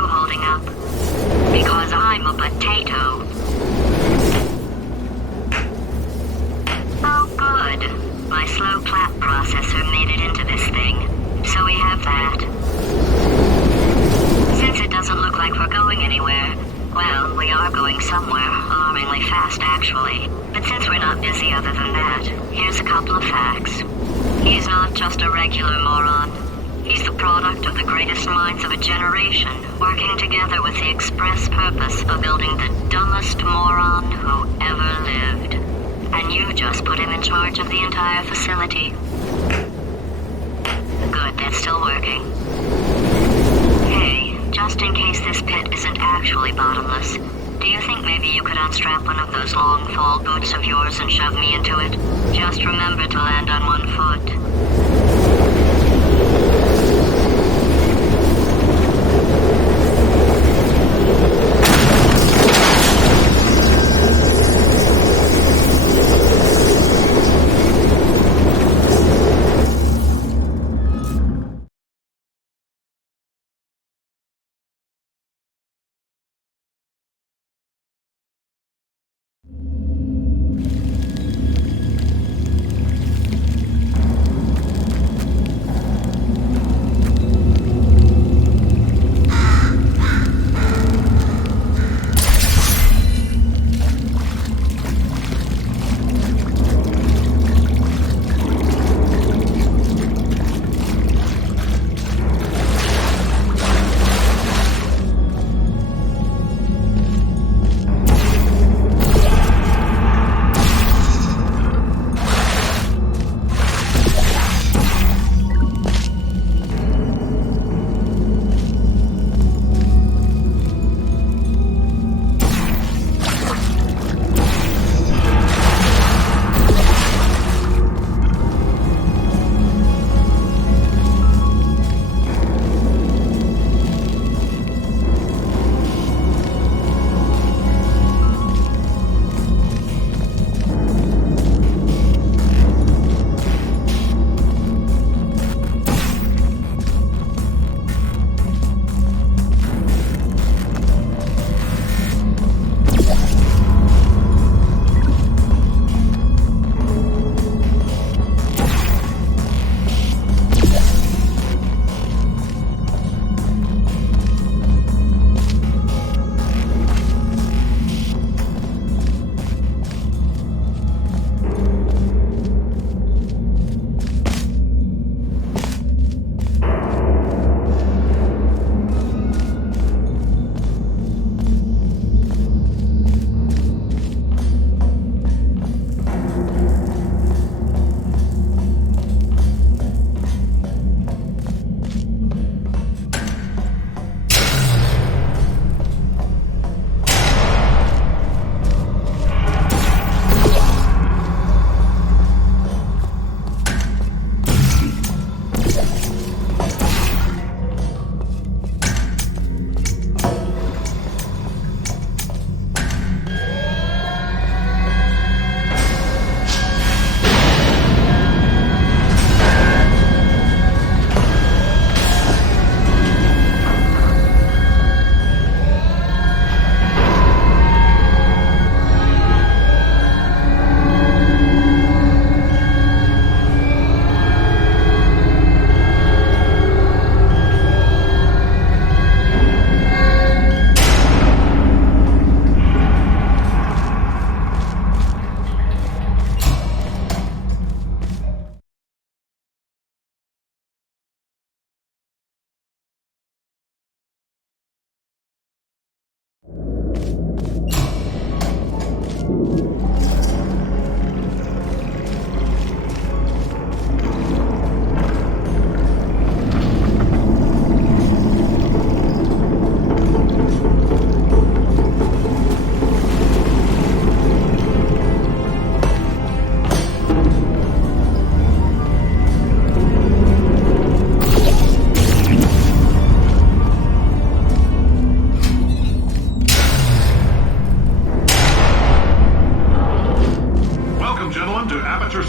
you holding up? Because I'm a potato. Oh, good. My slow clap processor made it into this thing, so we have that. Since it doesn't look like we're going anywhere, well, we are going somewhere, alarmingly fast actually. But since we're not busy other than that, here's a couple of facts. He's not just a regular moron. He's the product of the greatest minds of a generation, working together with the express purpose of building the dumbest moron who ever lived. And you just put him in charge of the entire facility. Good, that's still working. Hey, just in case this pit isn't actually bottomless, do you think maybe you could unstrap one of those long fall boots of yours and shove me into it? Just remember to land on one foot.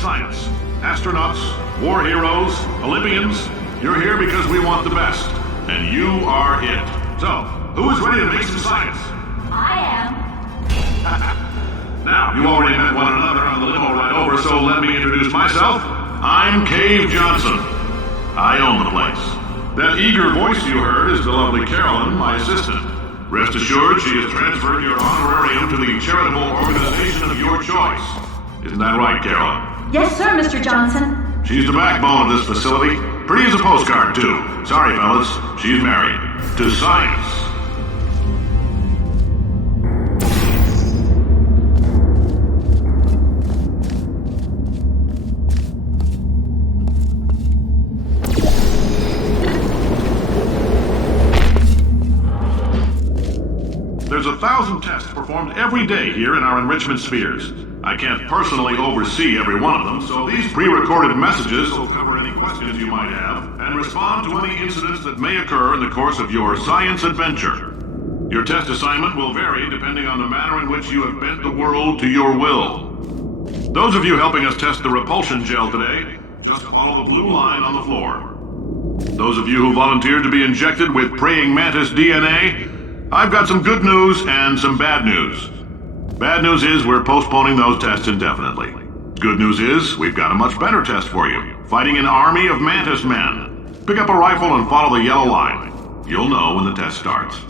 science. Astronauts, war heroes, Olympians, you're here because we want the best. And you are it. So, who is ready to make some science? I am. Now, you already met one another on the limo ride over, so let me introduce myself. I'm Cave Johnson. I own the place. That eager voice you heard is the lovely Carolyn, my assistant. Rest assured, she has transferred your honorarium to the charitable organization of your choice. Isn't that right, Carolyn? Yes, sir, Mr. Johnson. She's the backbone of this facility. Pretty as a postcard, too. Sorry, fellas. She's married. To science. There's 1,000 tests performed every day here in our enrichment spheres. I can't personally oversee every one of them, so these pre-recorded messages will cover any questions you might have and respond to any incidents that may occur in the course of your science adventure. Your test assignment will vary depending on the manner in which you have bent the world to your will. Those of you helping us test the repulsion gel today, just follow the blue line on the floor. Those of you who volunteered to be injected with praying mantis DNA, I've got some good news and some bad news. Bad news is we're postponing those tests indefinitely. Good news is we've got a much better test for you. Fighting an army of mantis men. Pick up a rifle and follow the yellow line. You'll know when the test starts.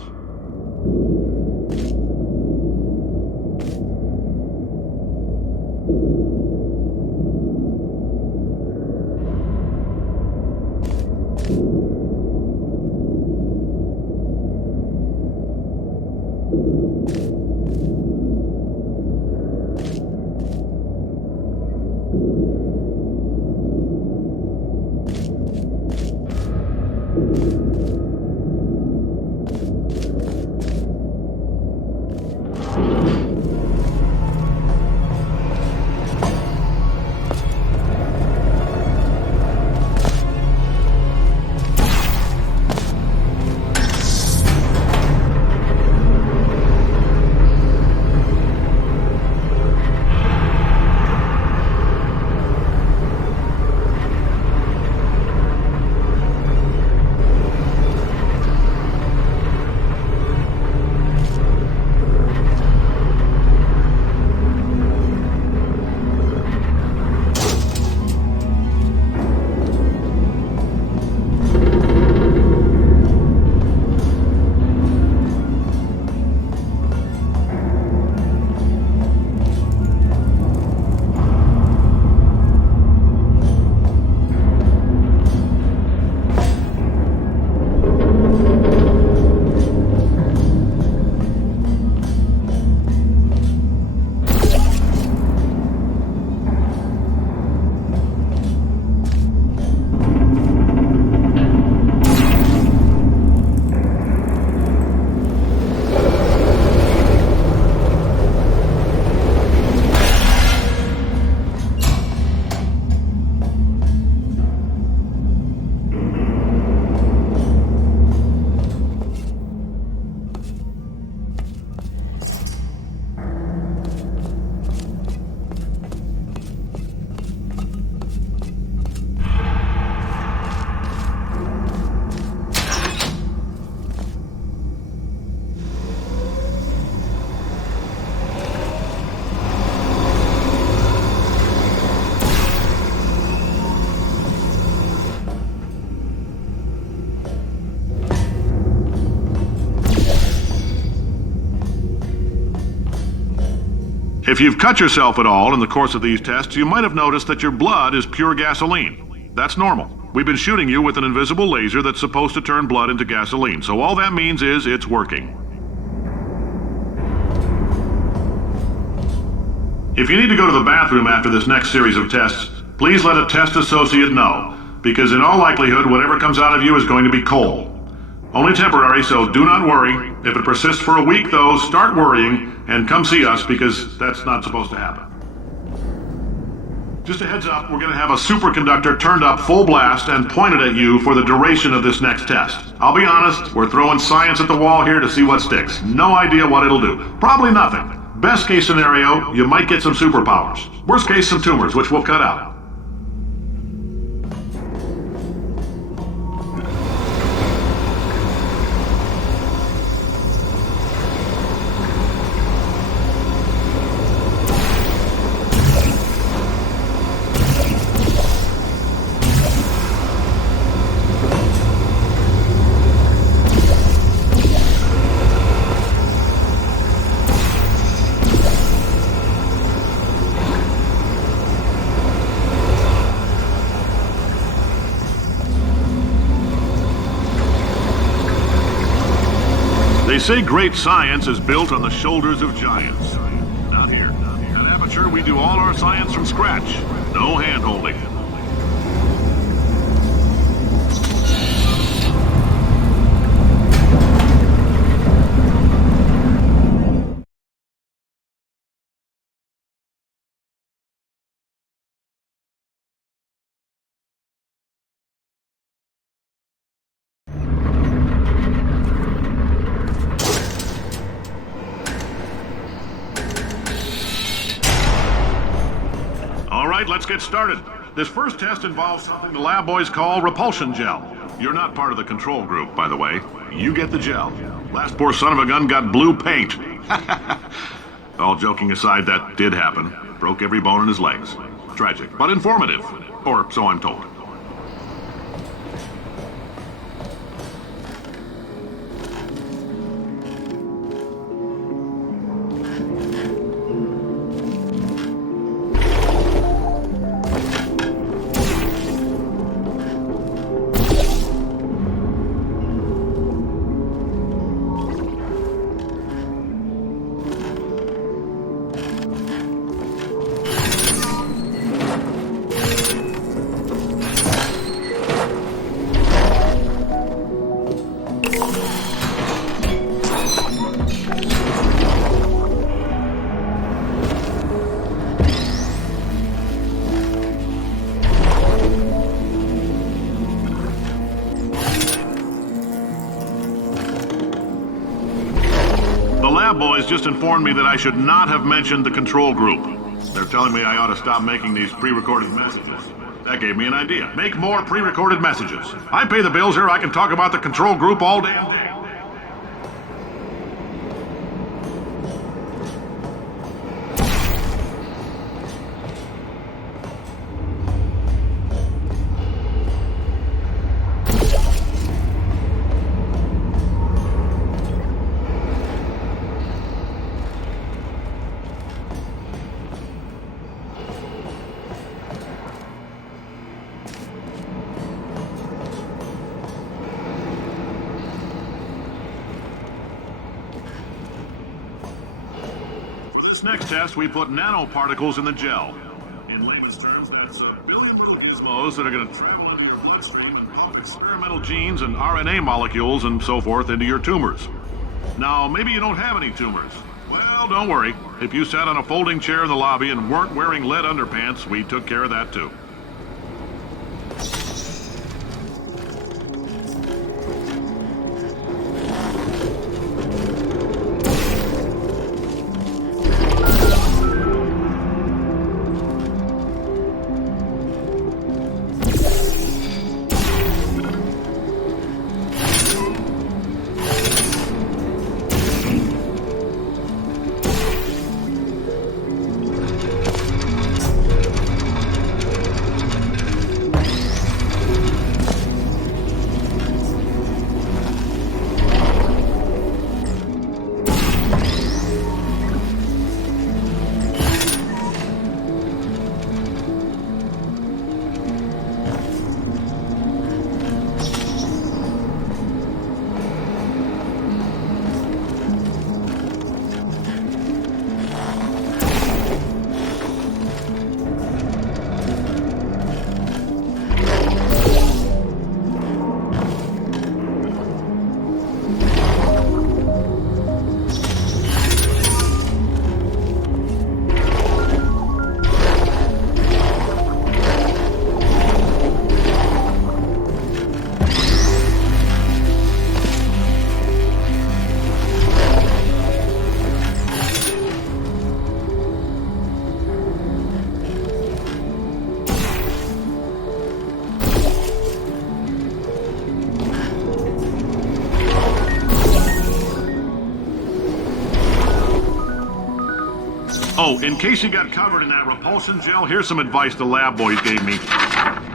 If you've cut yourself at all in the course of these tests, you might have noticed that your blood is pure gasoline. That's normal. We've been shooting you with an invisible laser that's supposed to turn blood into gasoline, so all that means is it's working. If you need to go to the bathroom after this next series of tests, please let a test associate know, because in all likelihood, whatever comes out of you is going to be coal. Only temporary, so do not worry. If it persists for a week, though, start worrying and come see us, because that's not supposed to happen. Just a heads up, we're going to have a superconductor turned up full blast and pointed at you for the duration of this next test. I'll be honest, we're throwing science at the wall here to see what sticks. No idea what it'll do. Probably nothing. Best case scenario, you might get some superpowers. Worst case, some tumors, which we'll cut out. They say great science is built on the shoulders of giants. Not here. At Aperture, we do all our science from scratch. No hand-holding. All right, let's get started. This first test involves something the lab boys call repulsion gel. You're not part of the control group, by the way. You get the gel. Last poor son of a gun got blue paint. All joking aside, that did happen. Broke every bone in his legs. Tragic, but informative. Or so I'm told. Boys just informed me that I should not have mentioned the control group. They're telling me I ought to stop making these pre-recorded messages. That gave me an idea. Make more pre-recorded messages. I pay the bills here. I can talk about the control group all damn day. Next test, we put nanoparticles in the gel. In layman's terms, that's a billion little gizmos that are going to travel into your bloodstream and pump experimental genes and RNA molecules and so forth into your tumors. Now, maybe you don't have any tumors. Well, don't worry. If you sat on a folding chair in the lobby and weren't wearing lead underpants, we took care of that too. Oh, in case you got covered in that repulsion gel, here's some advice the lab boys gave me.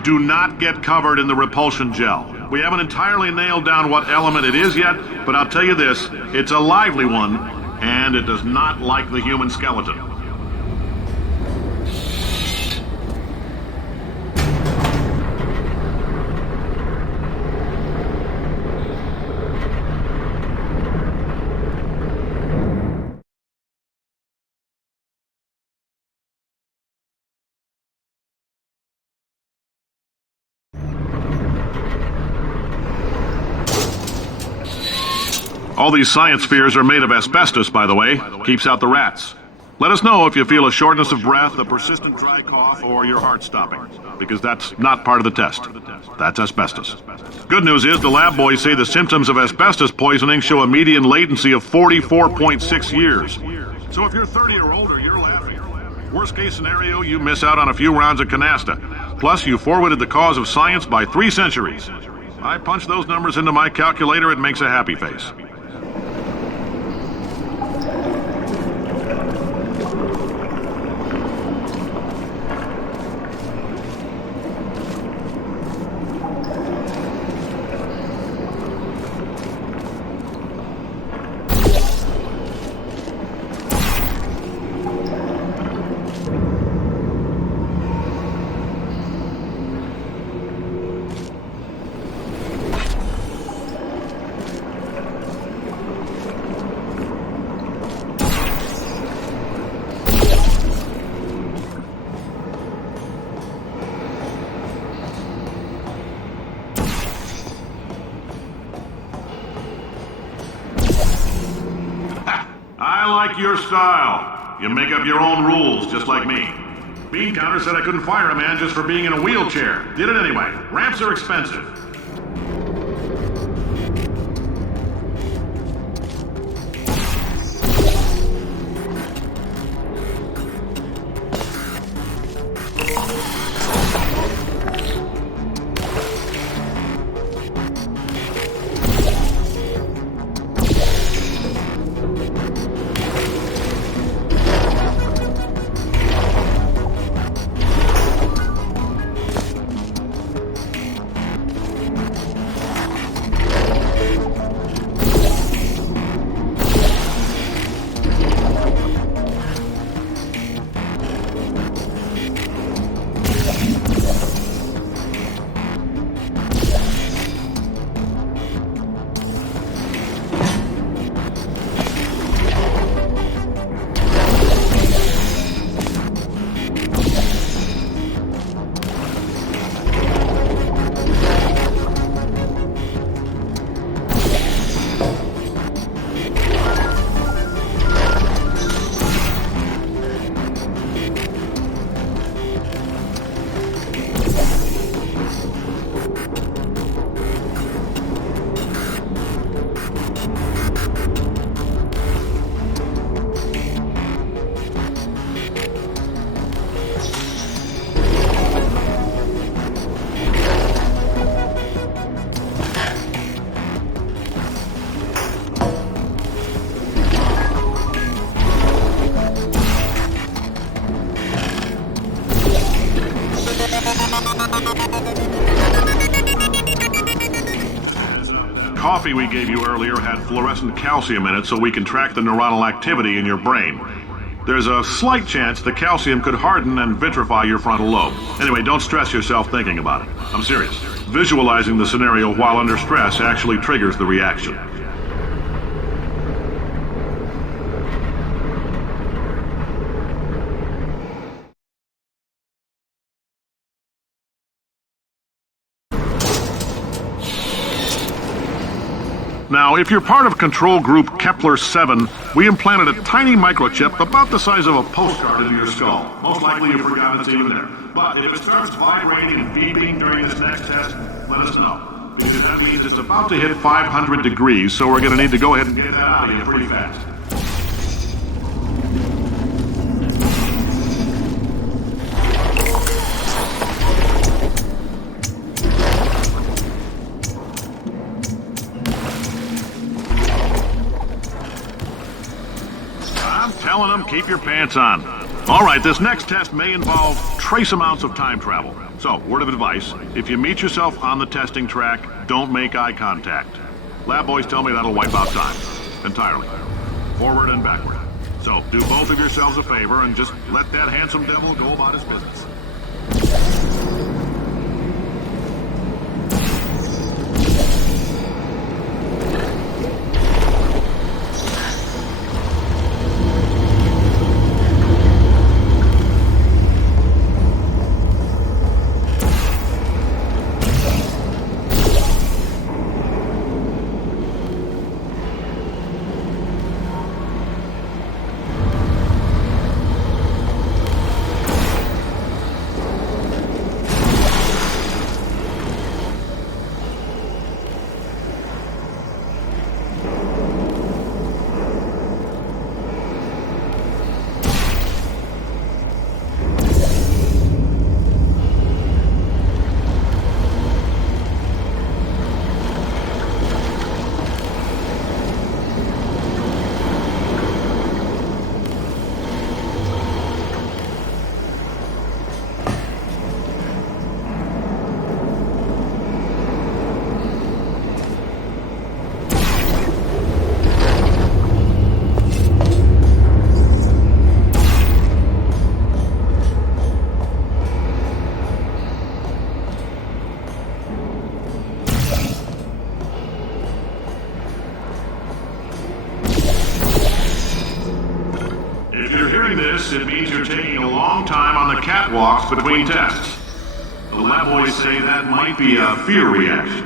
Do not get covered in the repulsion gel. We haven't entirely nailed down what element it is yet, but I'll tell you this, it's a lively one, and it does not like the human skeleton. All these science spheres are made of asbestos, by the way. Keeps out the rats. Let us know if you feel a shortness of breath, a persistent dry cough, or your heart stopping, because that's not part of the test. That's asbestos. Good news is the lab boys say the symptoms of asbestos poisoning show a median latency of 44.6 years. So if you're 30 or older, you're laughing. Worst case scenario, you miss out on a few rounds of canasta. Plus, you forwarded the cause of science by 3 centuries. I punch those numbers into my calculator, it makes a happy face. I like your style. You make up your own rules, just like me. Bean Counter said I couldn't fire a man just for being in a wheelchair. Did it anyway. Ramps are expensive. Coffee we gave you earlier had fluorescent calcium in it so we can track the neuronal activity in your brain. There's a slight chance the calcium could harden and vitrify your frontal lobe. Anyway, don't stress yourself thinking about it. I'm serious. Visualizing the scenario while under stress actually triggers the reaction. Now, if you're part of control group Kepler-7, we implanted a tiny microchip about the size of a postcard into your skull. Most likely you've forgotten it's even there. But if it starts vibrating and beeping during this next test, let us know. Because that means it's about to hit 500 degrees, so we're going to need to go ahead and get that out of you pretty fast. Telling them, keep your pants on. All right, this next test may involve trace amounts of time travel. So, word of advice, if you meet yourself on the testing track, don't make eye contact. Lab boys tell me that'll wipe out time. Entirely. Forward and backward. So, do both of yourselves a favor and just let that handsome devil go about his business. hearing this, it means you're taking a long time on the catwalks between tests. The lab boys say that might be a fear reaction.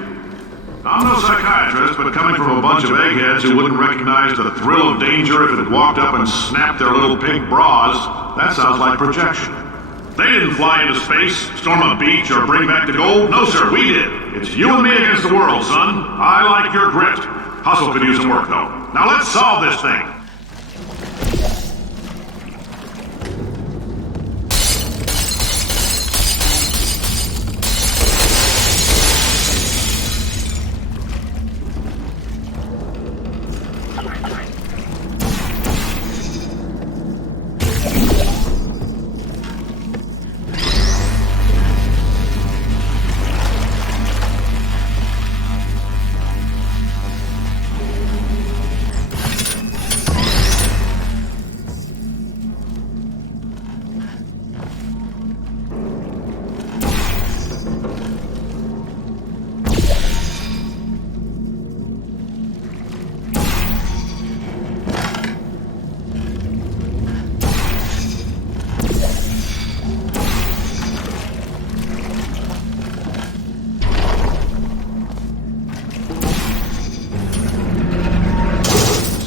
I'm no psychiatrist, but coming from a bunch of eggheads who wouldn't recognize the thrill of danger if it walked up and snapped their little pink bras, that sounds like projection. They didn't fly into space, storm a beach, or bring back the gold. No, sir, we did. It's you and me against the world, son. I like your grit. Hustle could use some work, though. Now let's solve this thing.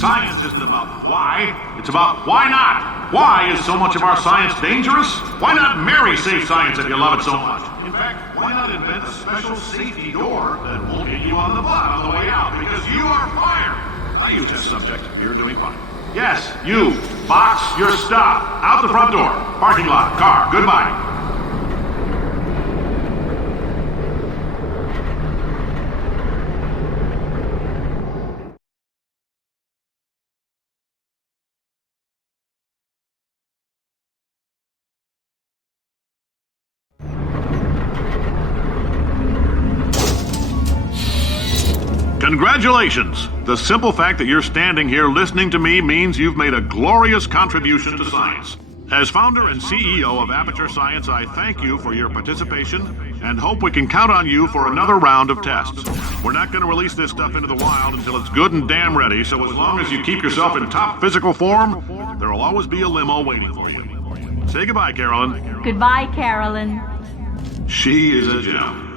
Science isn't about why, it's about why not. Why is so much of our science dangerous? Why not marry safe science if you love it so much? In fact, why not invent a special safety door that won't hit you on the butt on the way out because you are fired? Now you test subject, you're doing fine. Yes, you. Box your stuff. Out the front door. Parking lot. Car. Goodbye. Congratulations! The simple fact that you're standing here listening to me means you've made a glorious contribution to science. As founder and CEO of Aperture Science, I thank you for your participation and hope we can count on you for another round of tests. We're not going to release this stuff into the wild until it's good and damn ready, so as long as you keep yourself in top physical form, there will always be a limo waiting for you. Say goodbye, Carolyn. Goodbye, Carolyn. She is a gem.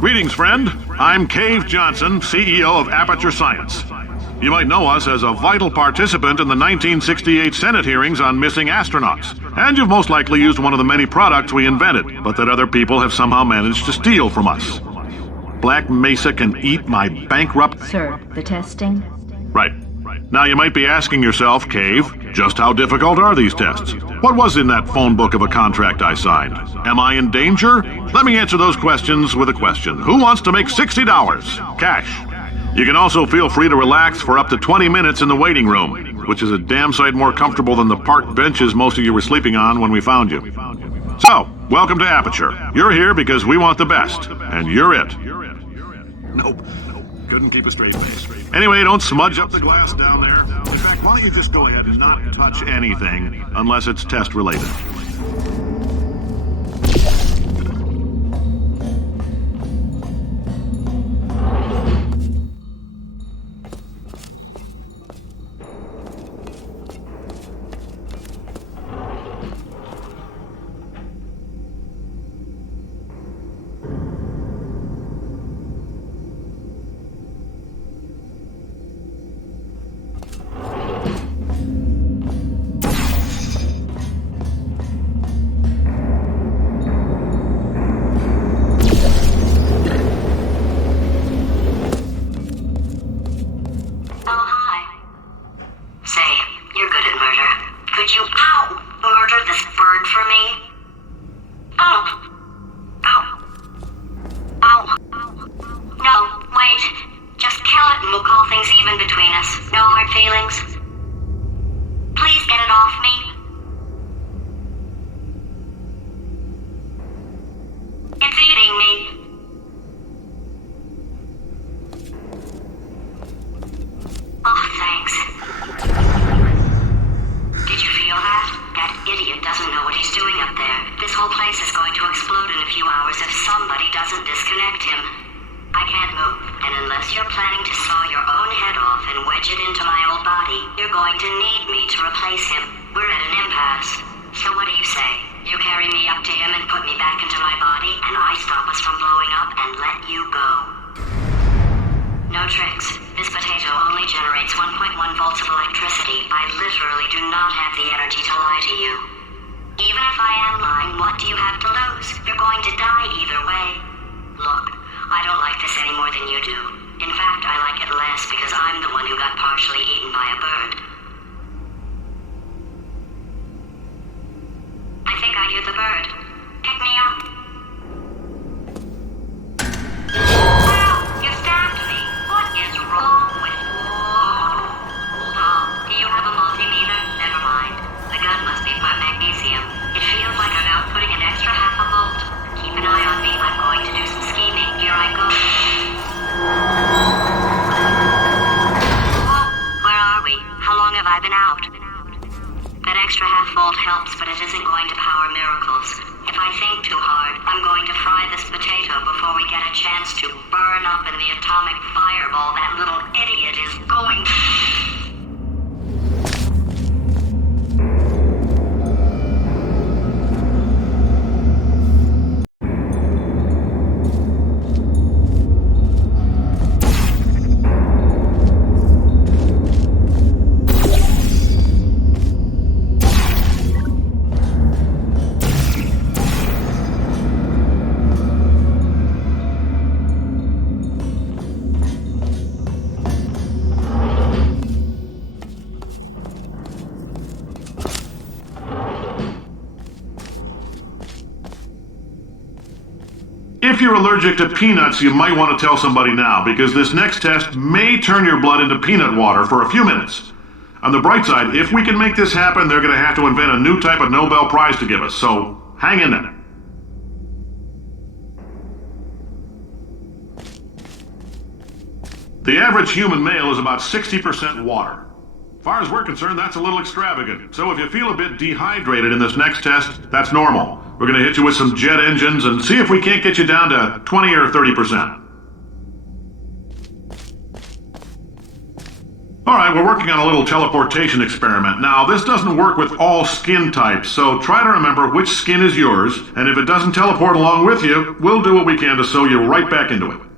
Greetings, friend. I'm Cave Johnson, CEO of Aperture Science. You might know us as a vital participant in the 1968 Senate hearings on missing astronauts. And you've most likely used one of the many products we invented, but that other people have somehow managed to steal from us. Black Mesa can eat my bankrupt... Sir, the testing? Right. Now you might be asking yourself, Cave, just how difficult are these tests? What was in that phone book of a contract I signed? Am I in danger? Let me answer those questions with a question. Who wants to make $60? Cash. You can also feel free to relax for up to 20 minutes in the waiting room, which is a damn sight more comfortable than the park benches most of you were sleeping on when we found you. So, welcome to Aperture. You're here because we want the best, and you're it. Nope. Couldn't keep a straight face. Anyway, don't smudge up the glass down there. In fact, why don't you just go ahead and not touch anything unless it's test related. If you're allergic to peanuts, you might want to tell somebody now, because this next test may turn your blood into peanut water for a few minutes. On the bright side, if we can make this happen, they're going to have to invent a new type of Nobel Prize to give us, so hang in there. The average human male is about 60% water. As far as we're concerned, that's a little extravagant. So if you feel a bit dehydrated in this next test, that's normal. We're going to hit you with some jet engines and see if we can't get you down to 20 or 30%. Alright, we're working on a little teleportation experiment. Now, this doesn't work with all skin types, so try to remember which skin is yours, and if it doesn't teleport along with you, we'll do what we can to sew you right back into it.